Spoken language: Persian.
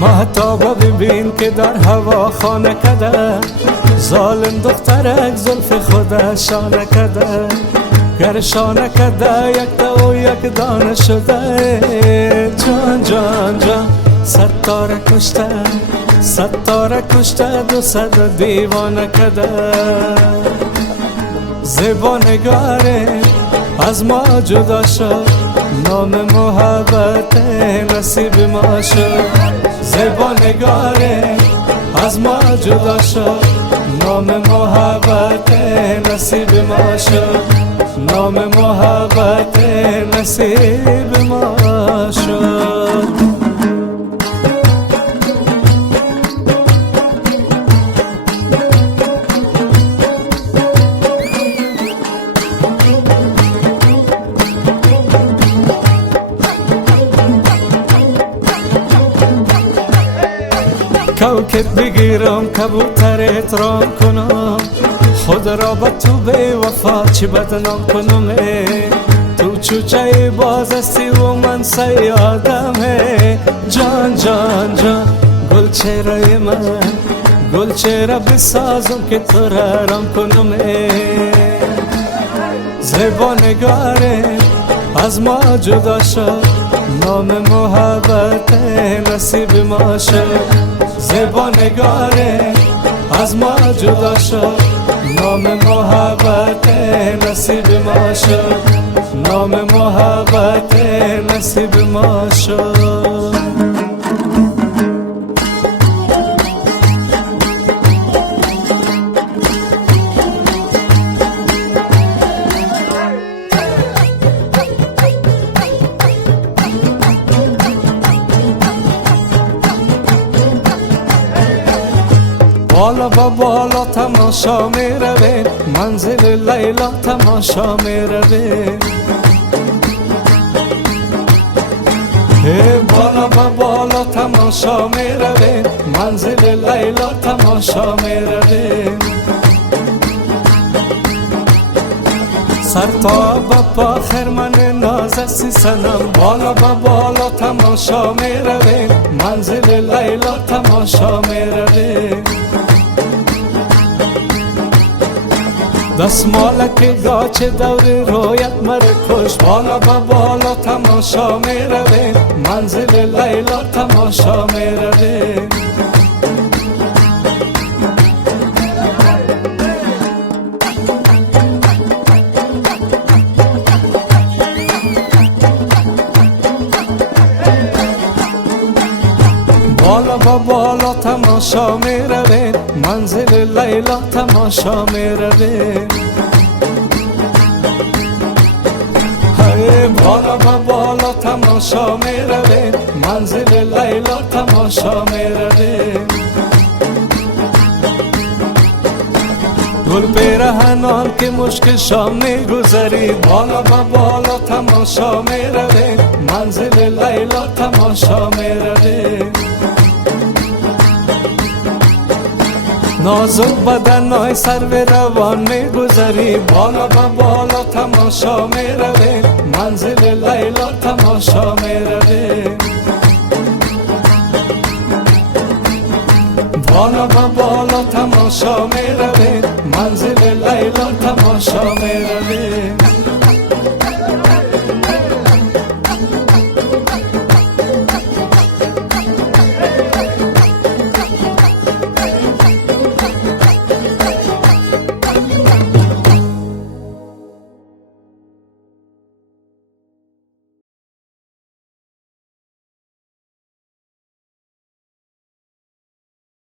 مهتابا ببین که در هوا خانه کده، ظالم دخترک زلف خود شانه کده. گر شانه کده یک تا و یک دانه شده، جان جان جان ستاره کشته، ستاره کشته 200 دیوانه کده. زیبا نگاره از ما جدا شد، نام محبت نصیب ما شد. زیبا نگاره از ما جدا شد، نام محبت نصیب ما شد. نام محبت نصیب ما شد. کوکب بگیرم کبوتر احترام کنم، خود را به تو بی وفا چی بدنام کنم. تو چوچه باز استی و من سیادمه. جان جان جان گل چهره من، گل چهره بسازم که تو را رام کنم. زیبا نگاره از ما جدا شد، نام محبت نصیب ما شد. زیبا نگاره از ما جدا شد، نام محبت نصیب ما شد. نام محبت نصیب ما شد. بالا با بالا تماشا می روه، منزل لیلا تماشا می روه. بالا با بالا تماشا می روه، منزل لیلا تماشا می روه. سر تا با پا خرمن نازستی سنم، بالا با بالا تماشا می روه، منزل لیلا تماشا می روه. دستمالک گاچ دور رویت مرکش، بالا با بالا تماشا می روه، منزل لیلا تماشا می روه. بالا با بالا تماشا می روه، منزل لیلا تماشا می روه. بالا با بالا تماشا می روه، منزل لیلا تماشا می روه. گل پیرهنان که مشک شام می گذری، بالا با بالا تماشا می روه، منزل لیلا تماشا می روه. نازک بدن های سر به روان می گذری، بالا با بالا تماشا می روه، منزل لیلا تماشا می روه. بالا با بالا تماشا می روه، منزل لیلا تماشا می روه.